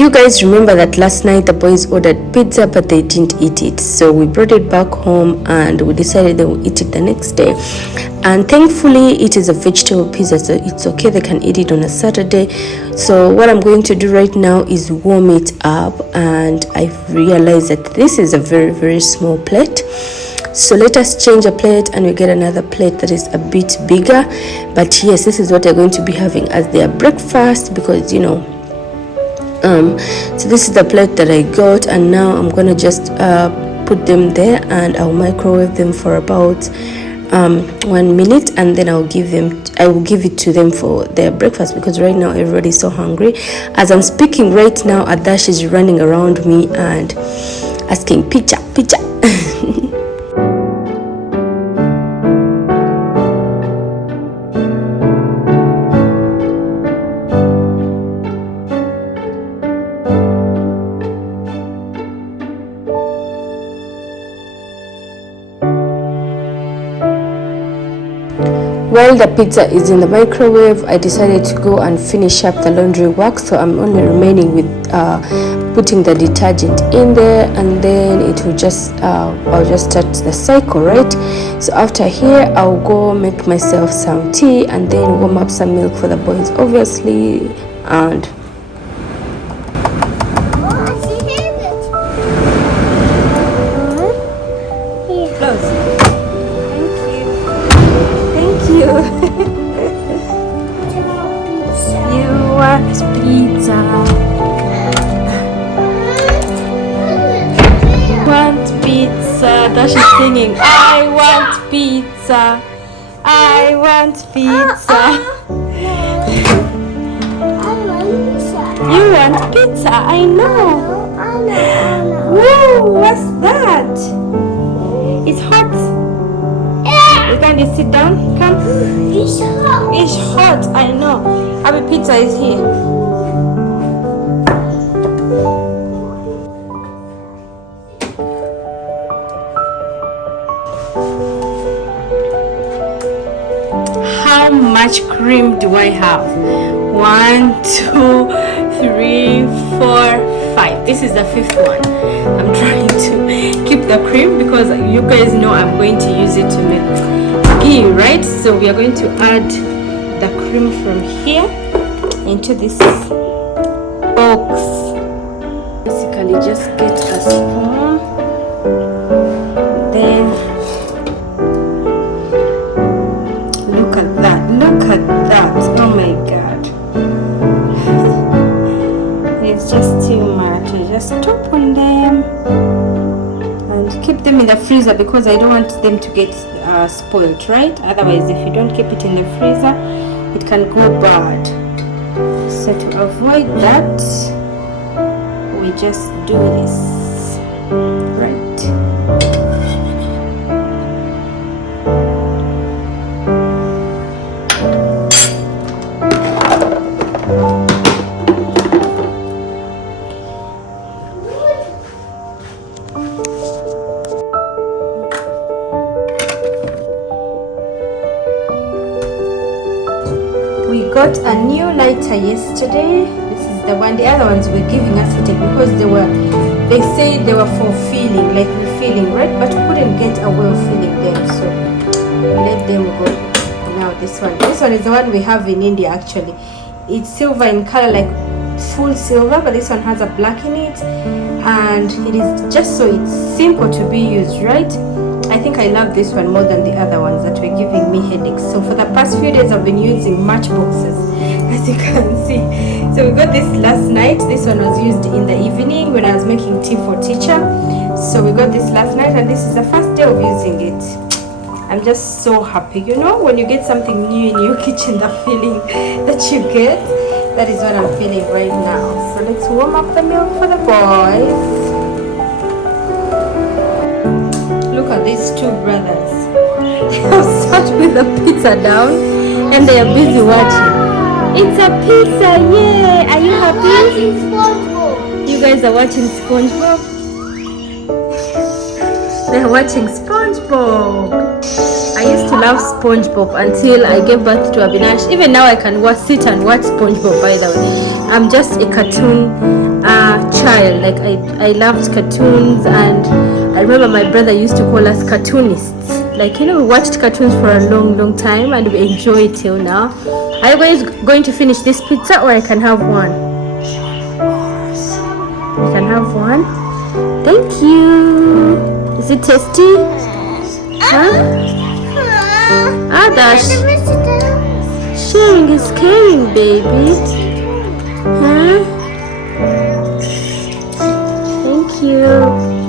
You guys remember that last night the boys ordered pizza but they didn't eat it, so we brought it back home and we decided they will eat it the next day. And thankfully it is a vegetable pizza, so it's okay, they can eat it on a Saturday. So what I'm going to do right now is warm it up, and I've realized that this is a very, very small plate. So let us change a plate and we get another plate that is a bit bigger. But yes, this is what they're going to be having as their breakfast, because you know, so this is the plate that I got, and now I'm gonna just put them there and I'll microwave them for about 1 minute, and then I will give it to them for their breakfast, because right now everybody is so hungry. As I'm speaking right now, Adash is running around me and asking pizza. While the pizza is in the microwave, I decided to go and finish up the laundry work, so I'm only remaining with putting the detergent in there, and then it will just I'll just start the cycle, right? So after here I'll go make myself some tea and then warm up some milk for the boys, obviously. And she's singing, I want pizza, I want pizza. You want pizza, I know. Whoa, what's that? It's hot. You can't sit down, come. It's hot, I know. Our pizza is here. How much cream do I have? 1, 2, 3, 4, 5. This is the 5th one. I'm trying to keep the cream because you guys know I'm going to use it to make ghee, right? So we are going to add the cream from here into this box. Basically just get a spoon, then look at that, oh my god. It's just too much. You just top on them and keep them in the freezer, because I don't want them to get spoiled, right? Otherwise, if you don't keep it in the freezer, it can go bad. So to avoid that, we just do this, right? We got a new lighter yesterday. This is the one. The other ones were giving us headache because they said they were for filling, like refilling, right? But we couldn't get a way of filling them, so we let them go. Now this one is the one we have in India actually. It's silver in color, like full silver, but this one has a black in it, and it is just so it's simple to be used, right? I think I love this one more than the other ones that were giving me headaches. So for the past few days I've been using matchboxes, as you can see. So we got this last night. This one was used in the evening when I was making tea for teacher. So we got this last night, and this is the first day of using it. I'm just so happy, you know, when you get something new in your kitchen, the feeling that you get, that is what I'm feeling right now. So let's warm up the milk for the boys. Look at these two brothers. They have sat with the pizza down and they are busy watching. It's a pizza, yay! Are you happy? You guys are watching SpongeBob? They're watching SpongeBob. Are used to love SpongeBob until I gave birth to Abinash. Even now I can sit and watch SpongeBob, by the way. I'm just a cartoon child. Like I loved cartoons, and I remember my brother used to call us cartoonists. Like, we watched cartoons for a long time and we enjoy it till now. Are you guys going to finish this pizza, or I can have one? You can have one. Thank you. Is it tasty? Huh? Dash. Sharing is caring, baby. Huh? Thank you.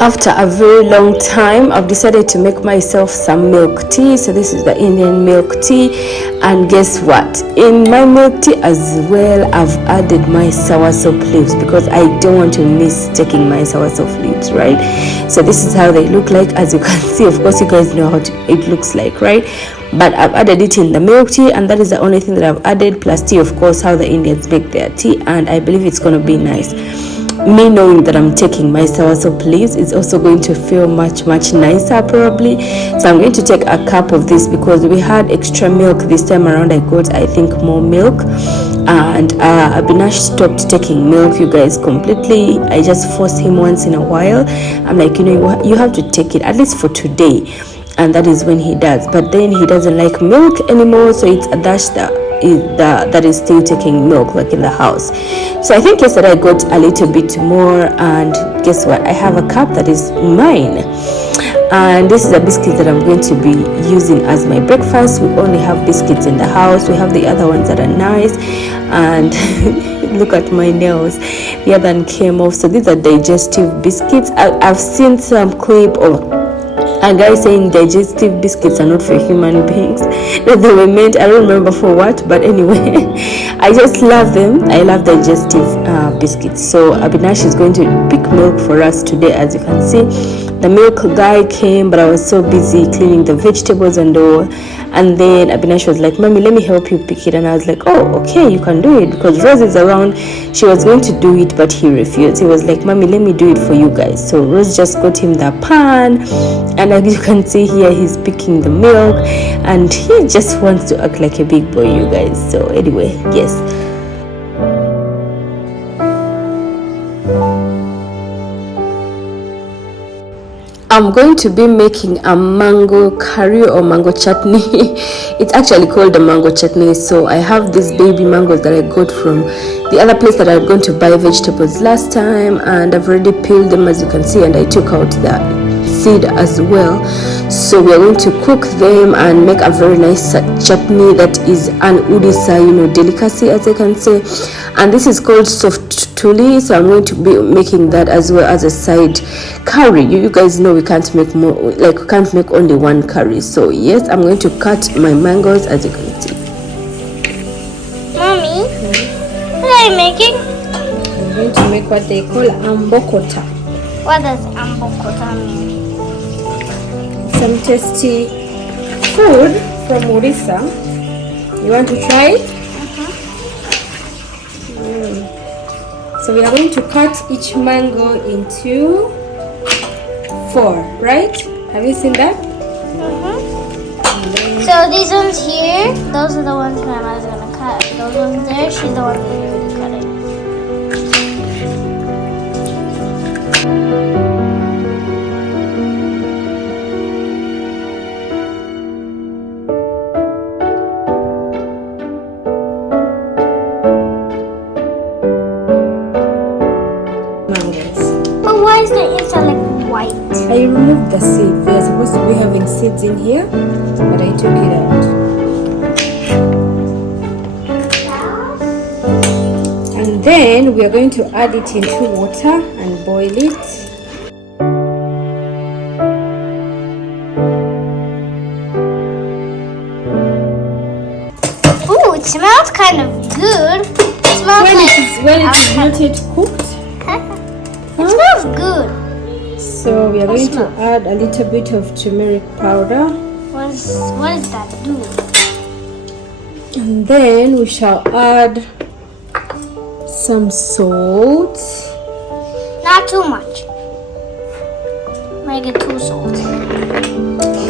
After a very long time, I've decided to make myself some milk tea. So this is the Indian milk tea, and guess what? In my milk tea as well, I've added my soursop leaves because I don't want to miss taking my soursop leaves, right? So this is how they look like. As you can see, of course you guys know how it looks like, right? But I've added it in the milk tea, and that is the only thing that I've added, plus tea, of course, how the Indians make their tea, and I believe it's going to be nice. Me knowing that I'm taking my soursop leaves is also going to feel much nicer probably. So I'm going to take a cup of this because we had extra milk this time around. I got, I think, more milk, and Abinash stopped taking milk, you guys, completely. I just force him once in a while. I'm like, you have to take it at least for today, and that is when he does. But then he doesn't like milk anymore, so it's a dash that is still taking milk, like in the house. So I think yesterday I got a little bit more, and guess what? I have a cup that is mine, and this is a biscuit that I'm going to be using as my breakfast. We only have biscuits in the house. We have the other ones that are nice, and look at my nails, the other one came off. So these are digestive biscuits. I've seen some clip of a guy saying digestive biscuits are not for human beings. That they were meant, I don't remember for what, but anyway, I just love them. I love digestive biscuits. So Abinash is going to pick milk for us today. As you can see, the milk guy came, but I was so busy cleaning the vegetables and all. And then Abinash was like, "Mommy, let me help you pick it." And I was like, "Oh, okay, you can do it," because Rose is around. She was going to do it, but he refused. He was like, "Mommy, let me do it for you guys." So Rose just got him the pan, and as you can see here, he's picking the milk, and he just wants to act like a big boy, you guys. So anyway, yes. I'm going to be making a mango curry or mango chutney. It's actually called a mango chutney. So I have these baby mangoes that I got from the other place that I'm going to buy vegetables last time, and I've already peeled them, as you can see, and I took out the seed as well. So we are going to cook them and make a very nice chutney that is an Odisha, delicacy, as I can say. And this is called soft tuli, so I'm going to be making that as well as a side curry. You guys know we can't make more, like we can't make only one curry. So yes, I'm going to cut my mangoes, as you can see. Mommy, what are you making? I'm going to make what they call ambokota. What does ambokota mean? Some tasty food from Odisha. You want to try it? So we are going to cut each mango into 4, right? Have you seen that? So these ones here, those are the ones my mom's gonna cut. Those ones there, she's the one who's already cutting. Why is the inside like white? I removed the seeds. They're supposed to be having seeds in here, but I took it out. And then we are going to add it into water and boil it. Ooh, it smells kind of good. It smells when it is not yet cooked. It smells good. So we are going to add a little bit of turmeric powder. What does that do? And then we shall add some salt. too much. Make it too salty.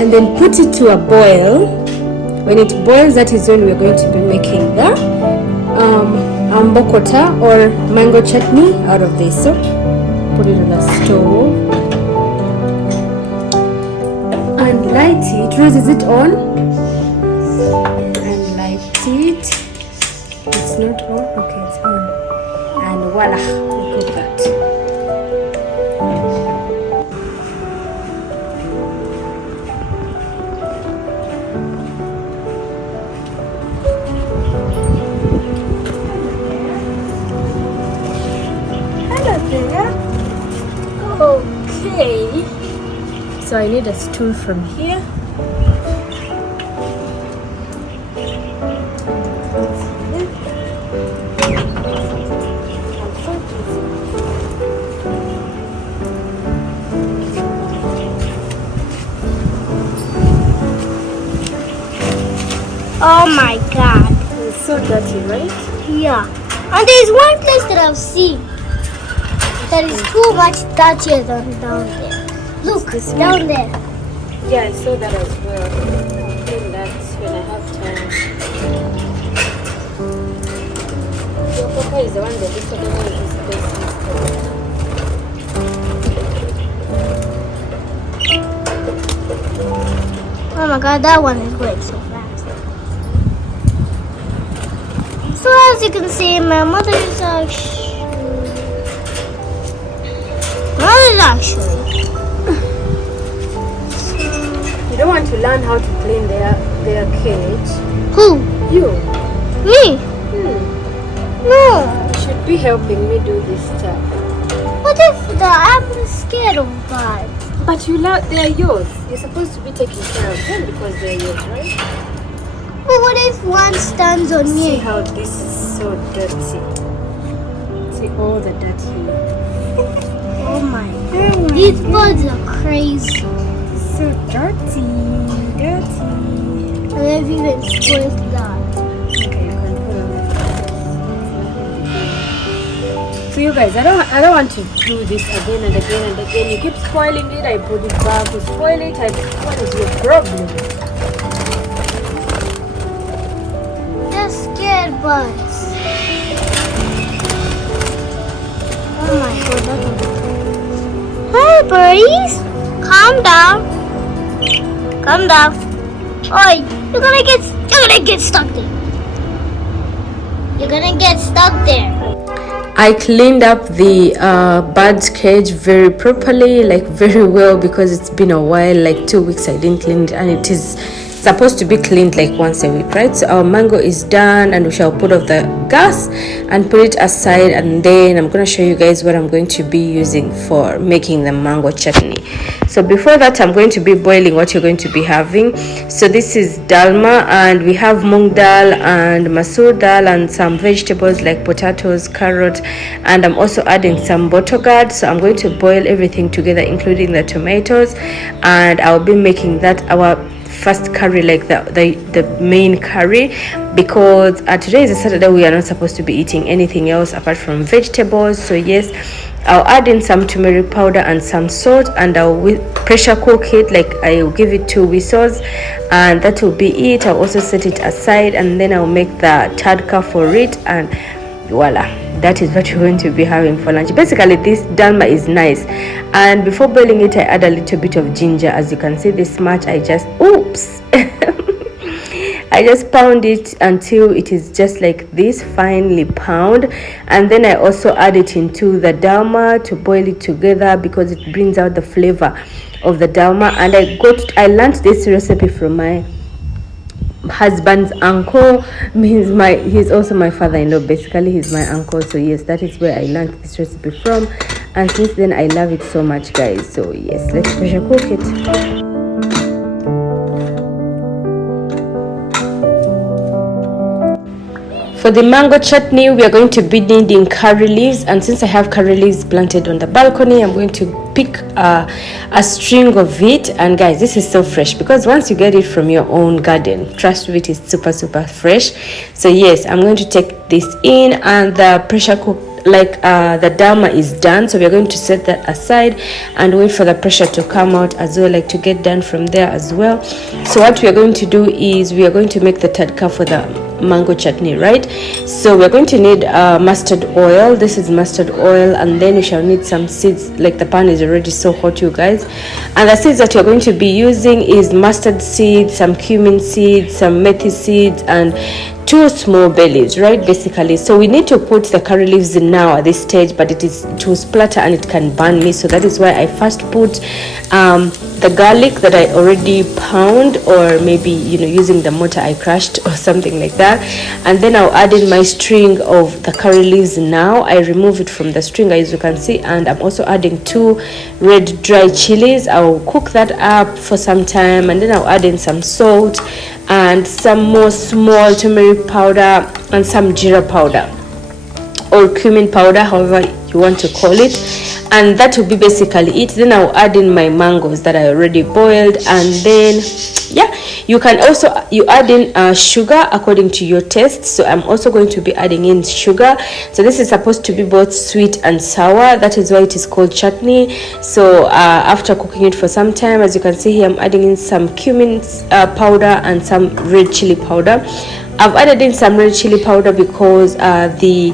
And then put it to a boil. When it boils, that is when we're going to be making the ambokota or mango chutney out of this. So put it on the stove and light it. Rose, is it on? And light it. It's not on. Okay, it's on. And voila, look at that. Okay, so I need a stool from here. Oh my god. It's so dirty, right? Yeah. And there's one place that I've seen that is too much dirtier than down there. Look, down there. Yeah, I saw that as well. I'll clean that when I have time. Your papa is the one that this other one is supposed Oh my god, that one is going so fast. So as you can see, my mother is actually You don't want to learn how to clean their cage. Who? You. Me? No. You should be helping me do this stuff. What if I'm scared of that? But they're yours. You're supposed to be taking care of them because they're yours, right? But what if one stands on See me? how this is so dirty. See all the dirt here. Oh my god. These birds are crazy. So dirty. And they've even spoiled that. Okay, you can put on the. So you guys, I don't want to do this again and again and again. You keep spoiling it, I put it back. You spoil it, what is your problem? They're scared birds. Oh my god, Hi birdies! Calm down. Calm down. Oi, you're gonna get stuck there. You're gonna get stuck there. I cleaned up the bird's cage very properly, like very well, because it's been a while, like 2 weeks I didn't clean it, and it is supposed to be cleaned like once a week, right? So our mango is done, and we shall put off the gas and put it aside, and then I'm going to show you guys what I'm going to be using for making the mango chutney. So before that, I'm going to be boiling what you're going to be having. So this is dalma, and we have mung dal and masoor dal and some vegetables like potatoes, carrot, and I'm also adding some botogard. So I'm going to boil everything together, including the tomatoes, and I'll be making that our first curry, like the main curry, because today is a Saturday. We are not supposed to be eating anything else apart from vegetables. So yes, I'll add in some turmeric powder and some salt, and I'll pressure cook it, like I'll give it 2 whistles, and that will be it. I'll also set it aside, and then I'll make the tadka for it, and voila, that is what we're going to be having for lunch. Basically, this dalma is nice, and before boiling it, I add a little bit of ginger. As you can see, this much. I just I just pound it until it is just like this, finely pound, and then I also add it into the dalma to boil it together because it brings out the flavor of the dalma. And I learned this recipe from my husband's uncle, he's also my father-in-law. Basically, he's my uncle. So yes, that is where I learned this recipe from, and since then I love it so much, guys. So yes, let's pressure cook it. For the mango chutney, we are going to be needing curry leaves, and since I have curry leaves planted on the balcony, I'm going to pick a string of it. And guys, this is so fresh, because once you get it from your own garden, trust me, it is super fresh. So yes, I'm going to take this in, and the pressure like the Dalma is done, so we're going to set that aside and wait for the pressure to come out as well, like to get done from there as well. So what we are going to do is we are going to make the tadka for the mango chutney, right? So we're going to need mustard oil. This is mustard oil, and then we shall need some seeds. Like the pan is already so hot, you guys, and the seeds that you're going to be using is mustard seeds, some cumin seeds, some methi seeds, and 2 small bay leaves, right? Basically, so we need to put the curry leaves in now at this stage, but it will splatter and it can burn me, so that is why I first put the garlic that I already pound, or maybe using the mortar I crushed or something like that, and then I'll add in my string of the curry leaves. Now I remove it from the string, as you can see, and I'm also adding 2 red dry chilies. I'll cook that up for some time, and then I'll add in some salt and some more small turmeric powder and some jeera powder or cumin powder, however you want to call it, and that will be basically it. Then I'll add in my mangoes that I already boiled, and then you can also add in sugar according to your taste. So I'm also going to be adding in sugar. So this is supposed to be both sweet and sour, that is why it is called chutney. So after cooking it for some time, as you can see here, I'm adding in some cumin powder and some red chili powder. I've added in some red chili powder because the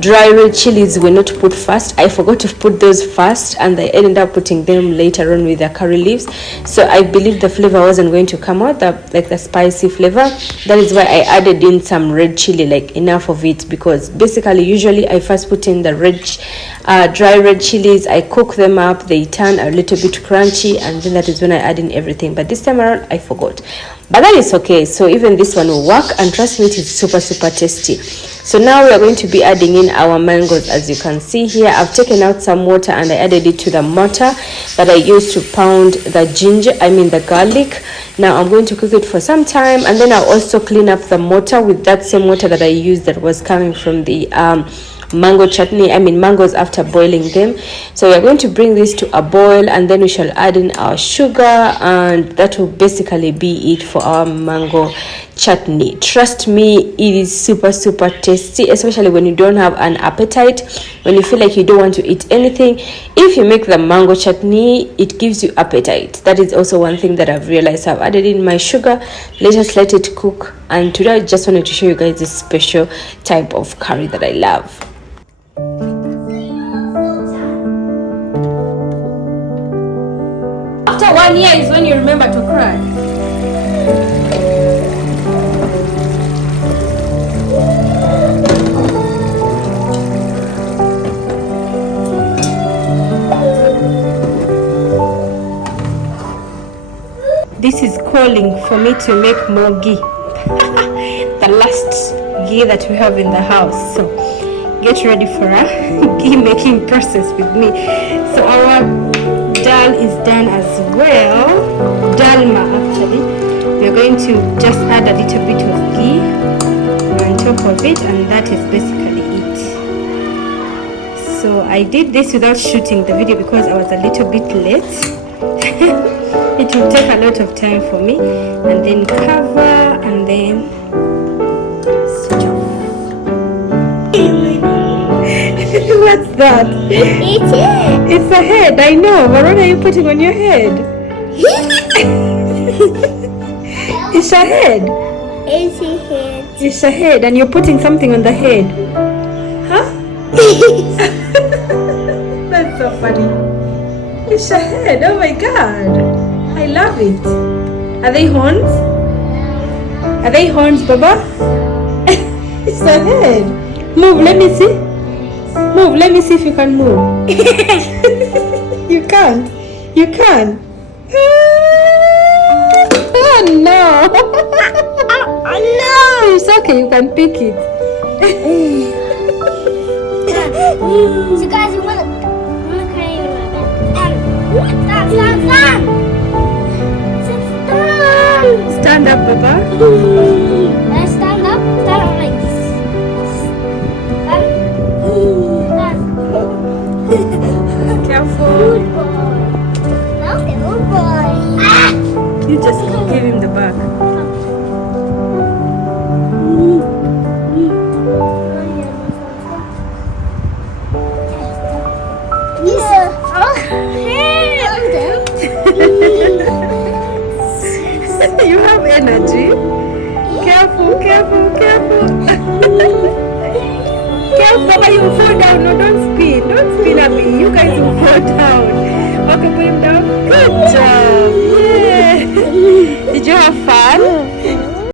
dry red chilies were not put first. I forgot to put those first, and I ended up putting them later on with the curry leaves. So I believe the flavor wasn't going to come out, the spicy flavor. That is why I added in some red chili, like enough of it, because basically usually I first put in the dry red chilies, I cook them up, they turn a little bit crunchy, and then that is when I add in everything. But this time around I forgot, but that is okay. So even this one will work, and trust me, it is super tasty. So now we are going to be adding in our mangoes. As you can see here, I've taken out some water and I added it to the mortar that I used to pound the garlic. Now I'm going to cook it for some time, and then I'll also clean up the mortar with that same water that I used that was coming from the mango chutney, mangoes after boiling them. So we are going to bring this to a boil, and then we shall add in our sugar, and that will basically be it for our mango chutney. Trust me, it is super tasty, especially when you don't have an appetite, when you feel like you don't want to eat anything. If you make the mango chutney, it gives you appetite. That is also one thing that I've realized. I've added in my sugar. Let us let it cook, and today I just wanted to show you guys this special type of curry that I love. After 1 year is when you remember to cry. This is calling for me to make more ghee. The last ghee that we have in the house. So get ready for a ghee making process with me. So our dal is done as well. Dalma, actually. We're going to just add a little bit of ghee on top of it, and that is basically it. So I did this without shooting the video because I was a little bit late. It will take a lot of time for me, and then cover, and then switch off. What's that? It's a head. I know, but what are you putting on your head? It's a head. It's a head. It's a head, and you're putting something on the head. Huh? That's so funny. It's a head. Oh my god. I love it. Are they horns? Are they horns, Baba? It's a head. Move, let me see. Move, let me see if you can move. You can't. You can. Oh no. Oh no. It's okay, you can pick it. So guys, I'm gonna carry you around. Stand. Stand up, Baba. Let's stand up. Stand up like this. Stand. Careful. Good boy. Okay, good boy. Ah! You just give him the bag. Oh, You have energy. Careful, careful, careful. Careful, Papa, you will fall down. No, don't spin. Don't spin, Abby. You guys will fall down. Okay, put him down. Good job. Yeah. Did you have fun?